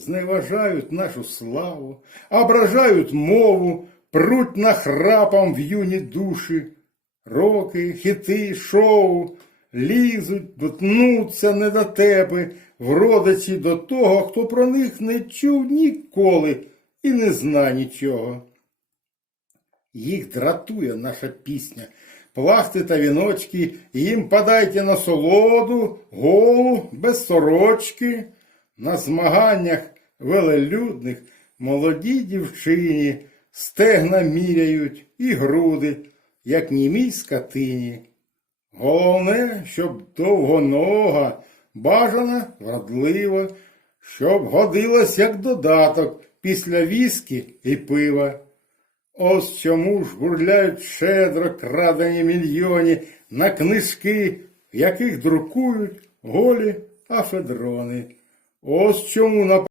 зневажають нашу славу, ображають мову, пруть нахрапом в юні душі. Роки, хіти, шоу лізуть, дотнуться недотепи, в родичі до того, хто про них не чув ніколи і не зна нічого. Їх дратує наша пісня. Плахти та віночки, їм подайте насолоду, голу, без сорочки. На змаганнях велелюдних молоді дівчині стегна міряють і груди, як німій скотині. Головне, щоб довгонога, бажана, вродлива, щоб годилась як додаток після віскі і пива. Ось чому ж гурляють щедро крадені мільйони на книжки, в яких друкують голі афедрони. Ось чому на